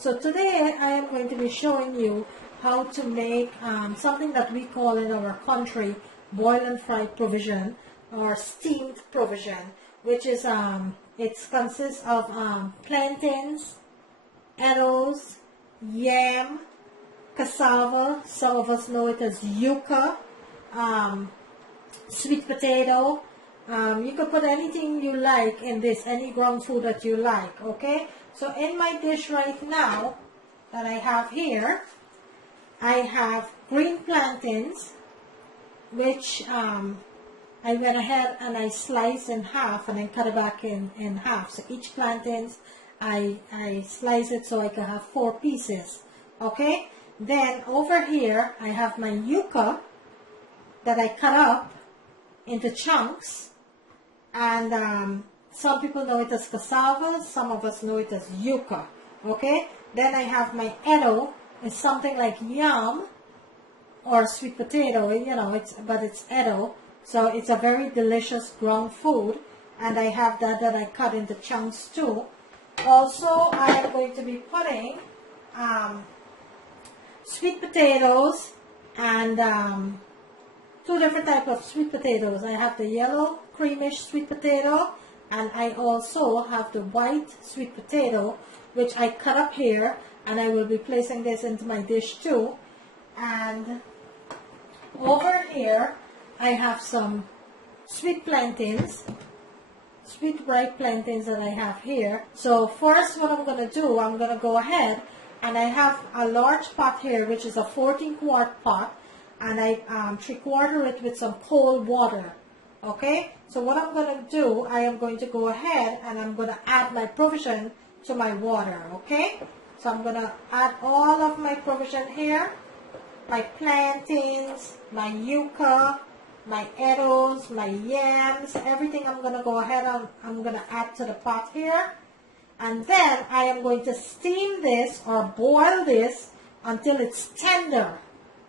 So today I am going to be showing you how to make something that we call in our country boil and fry provision or steamed provision, which is it consists of plantains, arrows, yam, cassava, some of us know it as yuca, sweet potato. You could put anything you like in this, any ground food that you like, okay? So in my dish right now that I have here, I have green plantains, which I went ahead and I sliced in half and then cut it back in half. So each plantains, I slice it so I can have 4 pieces, okay? Then over here, I have my yuca that I cut up into chunks, and some people know it as cassava, some of us know it as yuca, okay? Then I have my edo, it's something like yam or sweet potato, you know, but it's edo, so it's a very delicious ground food, and I have that I cut into chunks too. Also, I am going to be putting sweet potatoes and 2 different types of sweet potatoes. I have the yellow creamish sweet potato, and I also have the white sweet potato, which I cut up here, and I will be placing this into my dish too. And over here I have some sweet plantains, sweet ripe plantains that I have here. So first what I'm going to do, I'm going to go ahead and I have a large pot here, which is a 14-quart pot, and I 3/4 it with some cold water. Okay, so what I'm going to do, I am going to go ahead and I'm going to add my provision to my water. Okay, so I'm going to add all of my provision here, my plantains, my yuca, my edos, my yams, everything I'm going to go ahead and I'm going to add to the pot here. And then I am going to steam this or boil this until it's tender.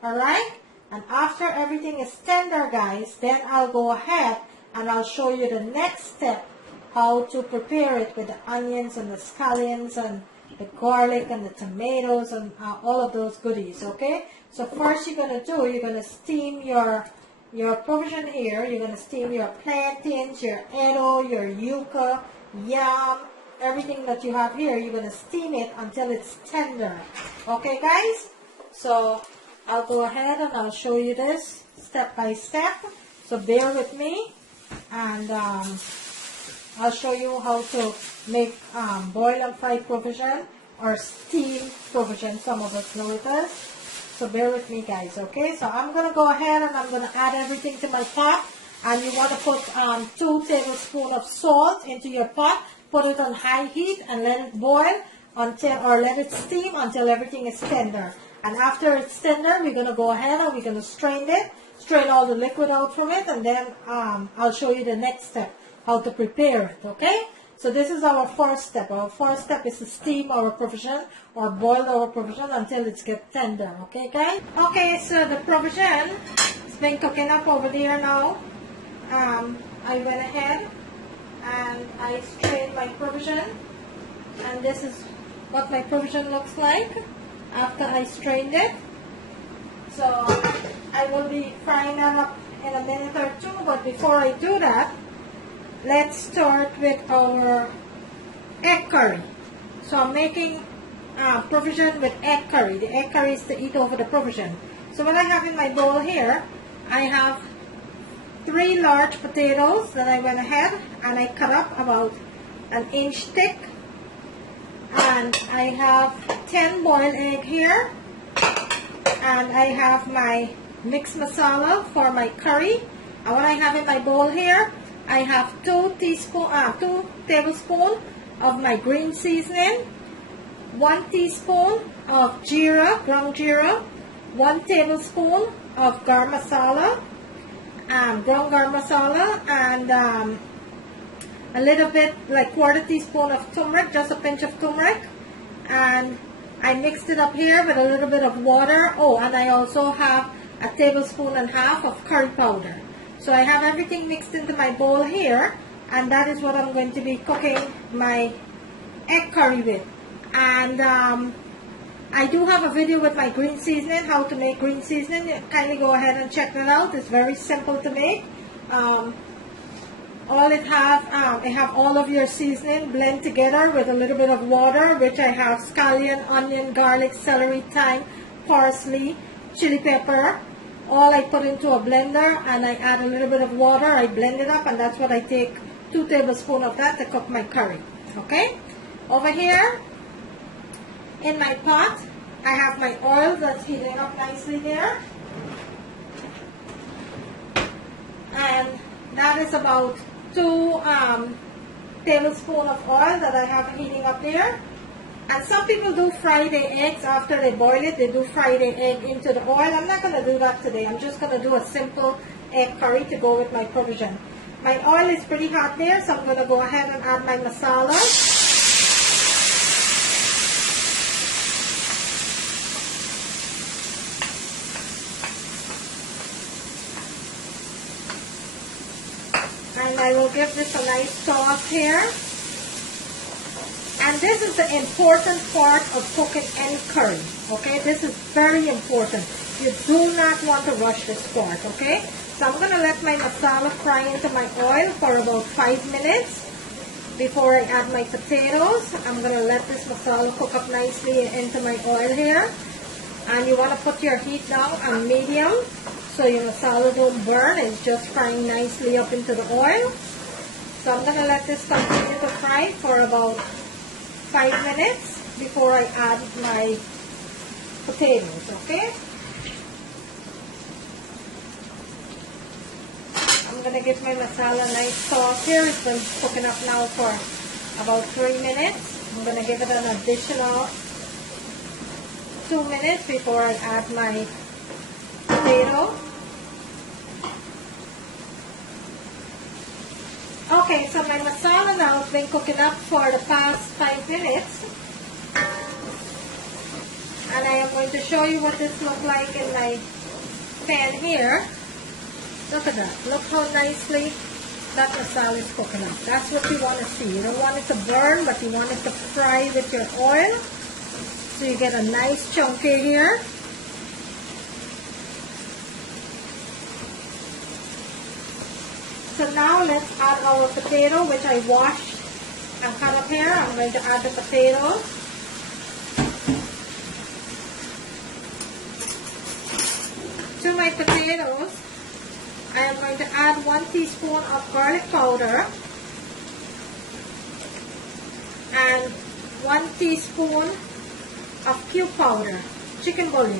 Alright? And after everything is tender, guys, then I'll go ahead and I'll show you the next step, how to prepare it with the onions and the scallions and the garlic and the tomatoes and all of those goodies, okay? So first you're going to do, you're going to steam your provision here. You're going to steam your plantains, your edo, your yuca, yam, everything that you have here. You're going to steam it until it's tender. Okay, guys? So I'll go ahead and I'll show you this step by step. So bear with me, and I'll show you how to make boil and fry provision or steam provision. Some of us know it as. So bear with me, guys, okay? So I'm going to go ahead and I'm going to add everything to my pot. And you want to put 2 tablespoons of salt into your pot. Put it on high heat and let it boil until, or let it steam until everything is tender. And after it's tender, we're going to go ahead and we're going to strain it. Strain all the liquid out from it. And then I'll show you the next step, how to prepare it, okay? So this is our first step. Our first step is to steam our provision or boil our provision until it gets tender. Okay, guys? Okay, so the provision has been cooking up over there now. I went ahead and I strained my provision. And this is what my provision looks like after I strained it. So I will be frying that up in a minute or 2. But before I do that, let's start with our egg curry. So I'm making provision with egg curry. The egg curry is to eat over the provision. So what I have in my bowl here, I have 3 large potatoes that I went ahead and I cut up about 1 inch thick. And I have 10 boiled egg here. And I have my mixed masala for my curry. And what I have in my bowl here, I have 2 tablespoons of my green seasoning, 1 teaspoon of jeera, ground jeera, 1 tablespoon of garam masala, ground garam masala, and a little bit, like 1/4 teaspoon of turmeric, just a pinch of turmeric, and I mixed it up here with a little bit of water. Oh, and I also have 1.5 tablespoons of curry powder. So I have everything mixed into my bowl here, and that is what I'm going to be cooking my egg curry with. And I do have a video with my green seasoning, how to make green seasoning. Kindly go ahead and check that out. It's very simple to make. It have all of your seasoning blend together with a little bit of water, which I have scallion, onion, garlic, celery, thyme, parsley, chili pepper. All I put into a blender, and I add a little bit of water. I blend it up, and that's what I take 2 tablespoons of that to cook my curry. Okay, over here in my pot, I have my oil that's heating up nicely there, and that is about 2 tablespoons of oil that I have heating up there. And some people do fry their eggs after they boil it. They do fry their egg into the oil. I'm not going to do that today. I'm just going to do a simple egg curry to go with my provision. My oil is pretty hot there, so I'm going to go ahead and add my masala. And I will give this a nice toss here. And this is the important part of cooking any curry, okay? This is very important. You do not want to rush this part, okay? So I'm going to let my masala fry into my oil for about 5 minutes before I add my potatoes. I'm going to let this masala cook up nicely into my oil here. And you want to put your heat down on medium so your masala don't burn. It's just frying nicely up into the oil. So I'm going to let this continue to fry for about 5 minutes before I add my potatoes, okay? I'm going to give my masala a nice toss here. It's been cooking up now for about 3 minutes. I'm going to give it an additional 2 minutes before I add my potato. Okay, so my masala now has been cooking up for the past 5 minutes. And I am going to show you what this looks like in my pan here. Look at that. Look how nicely that masala is cooking up. That's what you want to see. You don't want it to burn, but you want it to fry with your oil. So you get a nice chunky here. So now let's add our potato, which I washed and cut up here. I'm going to add the potatoes. To my potatoes, I am going to add 1 teaspoon of garlic powder and 1 teaspoon of cube powder, chicken bouillon.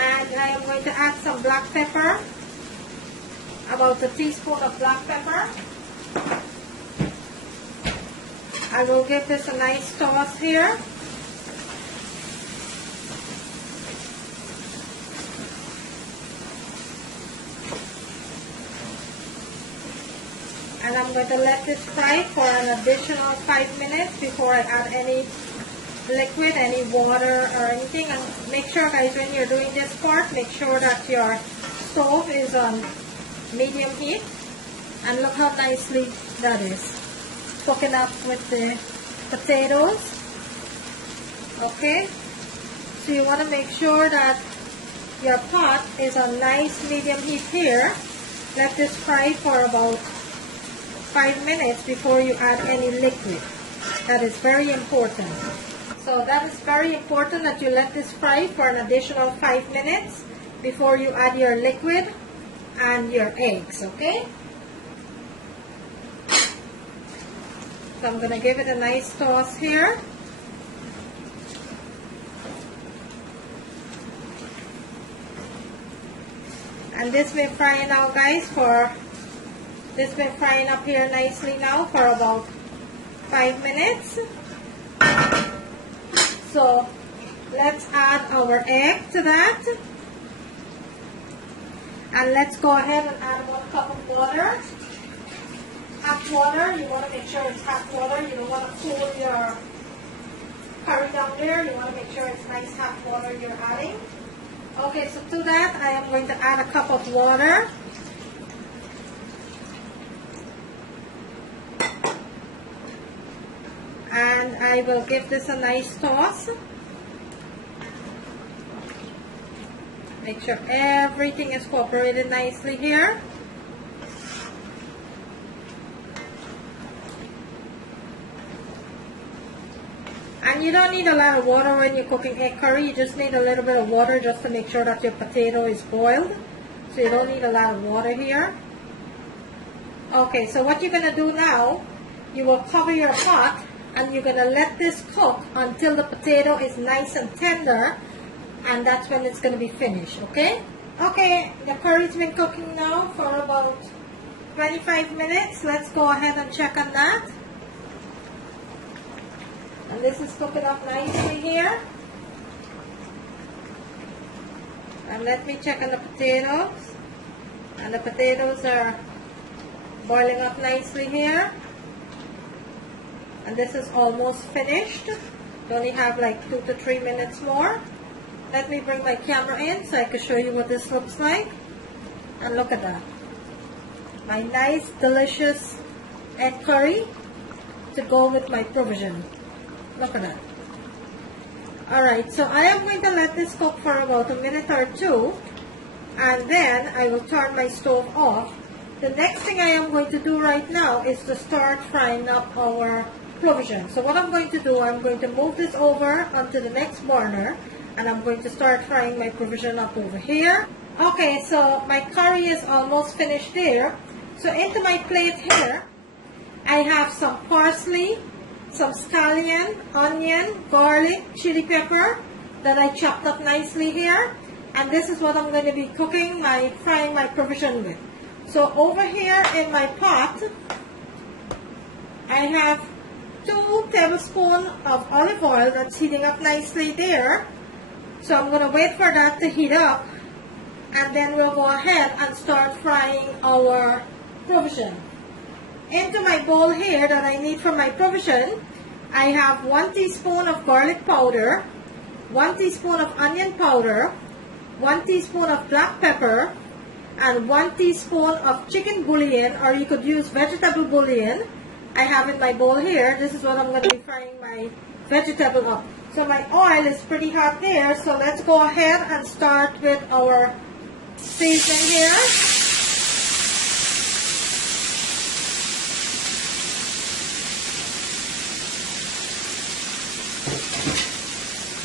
And I am going to add some black pepper, about a teaspoon of black pepper. I will give this a nice toss here. And I'm going to let this fry for an additional 5 minutes before I add any liquid, any water or anything. And make sure, guys, when you're doing this part, make sure that your stove is on medium heat. And look how nicely that is cooking up with the potatoes. Okay, so you want to make sure that your pot is on nice medium heat here. Let this fry for about 5 minutes before you add any liquid. That is very important. So that is very important that you let this fry for an additional 5 minutes before you add your liquid and your eggs, okay? So I'm going to give it a nice toss here. And this been frying now, guys, this been frying up here nicely now for about 5 minutes. So let's add our egg to that. And let's go ahead and add 1 cup of water. Hot water, you want to make sure it's hot water. You don't want to cool your curry down there. You want to make sure it's nice hot water you're adding. Okay, so to that I am going to add a cup of water. And I will give this a nice toss. Make sure everything is cooperated nicely here. And you don't need a lot of water when you're cooking egg curry. You just need a little bit of water just to make sure that your potato is boiled. So you don't need a lot of water here. Okay, so what you're going to do now, you will cover your pot and you're going to let this cook until the potato is nice and tender, and that's when it's going to be finished, okay? Okay, the curry's been cooking now for about 25 minutes. Let's go ahead and check on that. And this is cooking up nicely here. And let me check on the potatoes. And the potatoes are boiling up nicely here. And this is almost finished. You only have like 2 to 3 minutes more. Let me bring my camera in so I can show you what this looks like. And look at that. My nice, delicious egg curry to go with my provision. Look at that. Alright, so I am going to let this cook for about a minute or two, and then I will turn my stove off. The next thing I am going to do right now is to start frying up our provision. So what I'm going to do, I'm going to move this over onto the next burner, and I'm going to start frying my provision up over here. Okay, so my curry is almost finished there. So into my plate here, I have some parsley, some scallion, onion, garlic, chili pepper that I chopped up nicely here. And this is what I'm going to be cooking frying my provision with. So over here in my pot, I have 2 tablespoons of olive oil that's heating up nicely there. So I'm going to wait for that to heat up, and then we'll go ahead and start frying our provision. Into my bowl here that I need for my provision, I have 1 teaspoon of garlic powder, 1 teaspoon of onion powder, 1 teaspoon of black pepper, and 1 teaspoon of chicken bouillon, or you could use vegetable bouillon. I have in my bowl here. This is what I'm going to be frying my vegetable up. So my oil is pretty hot there, so let's go ahead and start with our seasoning here.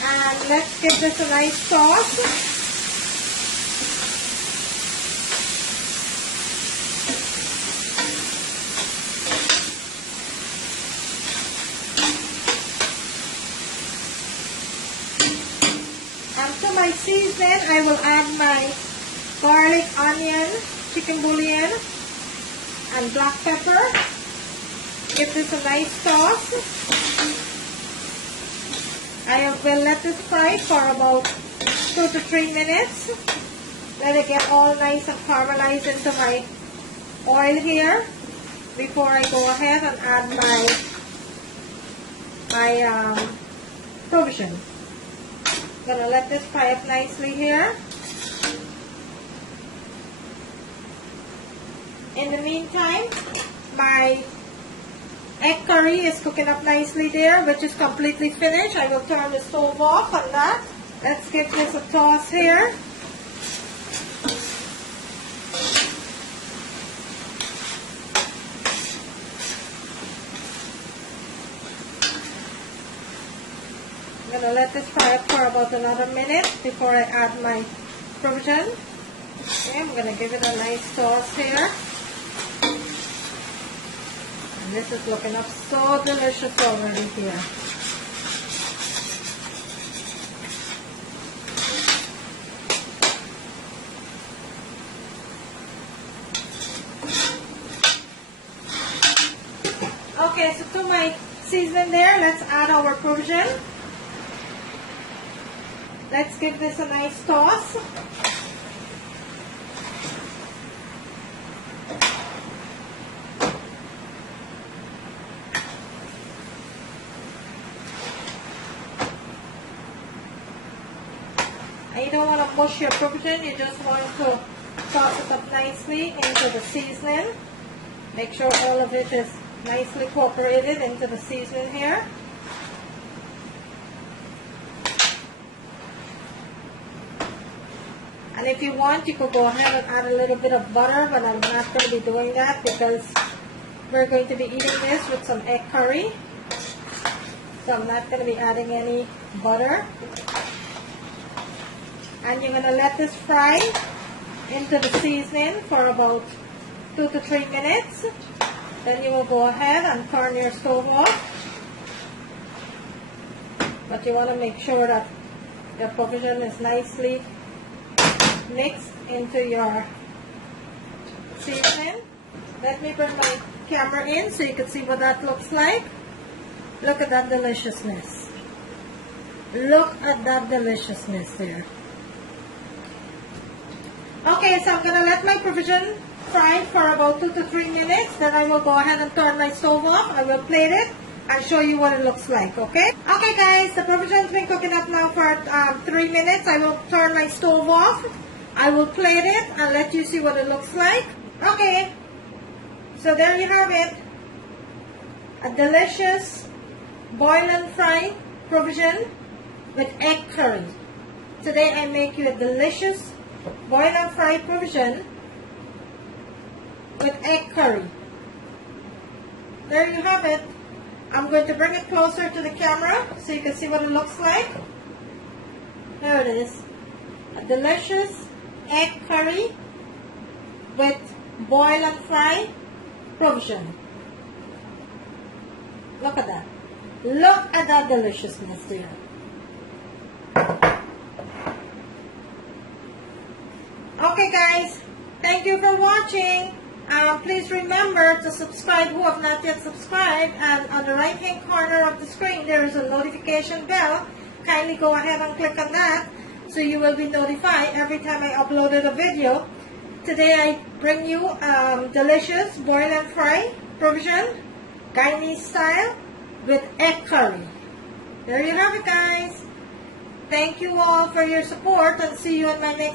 And let's give this a nice sauce. And to my seasoning, I will add my garlic, onion, chicken bouillon, and black pepper. Give this a nice sauce. I will let this fry for about 2 to 3 minutes. Let it get all nice and caramelized into my oil here before I go ahead and add my provision. I'm gonna let this fry up nicely here. In the meantime, my egg curry is cooking up nicely there, which is completely finished. I will turn the stove off on that. Let's give this a toss here. I'm going to let this fry up for about another minute before I add my provision. Okay, I'm going to give it a nice toss here. This is looking up so delicious already here. Okay, so to my seasoning there, let's add our provision. Let's give this a nice toss. And you don't want to mush your provision, you just want to toss it up nicely into the seasoning. Make sure all of it is nicely incorporated into the seasoning here. And if you want, you could go ahead and add a little bit of butter, but I'm not going to be doing that because we're going to be eating this with some egg curry. So I'm not going to be adding any butter. And you're going to let this fry into the seasoning for about 2 to 3 minutes. Then you will go ahead and turn your stove off. But you want to make sure that your provision is nicely mixed into your seasoning. Let me bring my camera in so you can see what that looks like. Look at that deliciousness. Look at that deliciousness there. Okay, so I'm going to let my provision fry for about 2 to 3 minutes. Then I will go ahead and turn my stove off. I will plate it and show you what it looks like, okay? Okay guys, the provision's been cooking up now for 3 minutes. I will turn my stove off. I will plate it and let you see what it looks like. Okay, so there you have it. A delicious boil and fry provision with egg curry. Today I make you a delicious boil and fry provision with egg curry. There you have it. I'm going to bring it closer to the camera so you can see what it looks like. There it is. A delicious egg curry with boil and fry provision. Look at that. Look at that deliciousness there. Okay guys, thank you for watching. Please remember to subscribe who have not yet subscribed, and on the right hand corner of the screen there is a notification bell. Kindly go ahead and click on that so you will be notified every time I uploaded a video. Today I bring you delicious boil and fry provision, Guyanese style, with egg curry. There you have it guys. Thank you all for your support and see you in my next